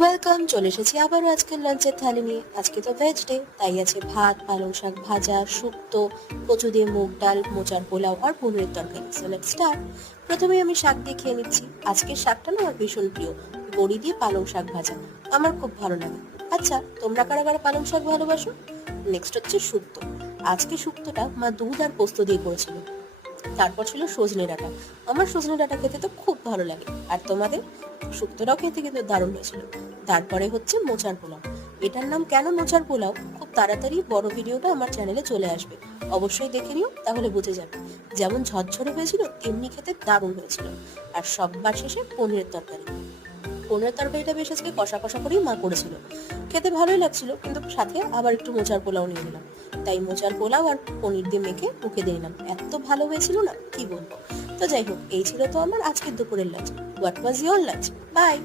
Welcome, চলে এসেছি আবারও আজকের লাঞ্চের থালি নিয়ে। আজকে তো ভেজ ডে, তাই আছে ভাত, পালং শাক ভাজা, শুক্তো, কচু দিয়ে মুগ ডাল, মোচার পোলাও আর পনিরের তরকারি। So let's start. প্রথমে আমি শাক দিয়ে খেয়ে নিচ্ছি। আজকের শাকটা না আমার ভীষণ প্রিয়, বড়ি দিয়ে পালং শাক ভাজা। আমার খুব ভালো লাগে। আচ্ছা, তোমরা কারা কারা পালং শাক ভালোবাসো? নেক্সট হচ্ছে শুক্তো। আজকে শুক্তোটা মা দুধ আর পোস্ত দিয়ে করেছিল। তারপর ছিল সজনে ডাঁটা। আমার সজনে ডাঁটা খেতে তো খুব ভালো লাগে। আর তোমাদের? শুক্তোটাও খেতে কিন্তু দারুণ হয়েছিল। তারপরে হচ্ছে মোচার পোলাও। এটার নাম কেন মোচার পোলাও, খুব তাড়াতাড়ি বড় ভিডিওটা আমার চ্যানেলে চলে আসবে, অবশ্যই দেখে নিও, তাহলে বুঝে যাবে। যেমন ঝরঝরে হয়েছিল তেমনি খেতে দারুণ হয়েছিল। আর সববার শেষে পনিরের তরকারি। পনিরের তরকারিটা বেশ আজকে কষা কষা করেই মা করেছিল, খেতে ভালোই লাগছিল, কিন্তু সাথে আবার একটু মোচার পোলাও নিয়ে নিলাম। তাই মোচার পোলাও আর পনির দিয়ে মেখে মুখে দিয়ে নিলাম, এত ভালো হয়েছিল না কি বলবো। তো যাই হোক, এই ছিল তো আমার আজকের দুপুরের lunch. What was your lunch? By.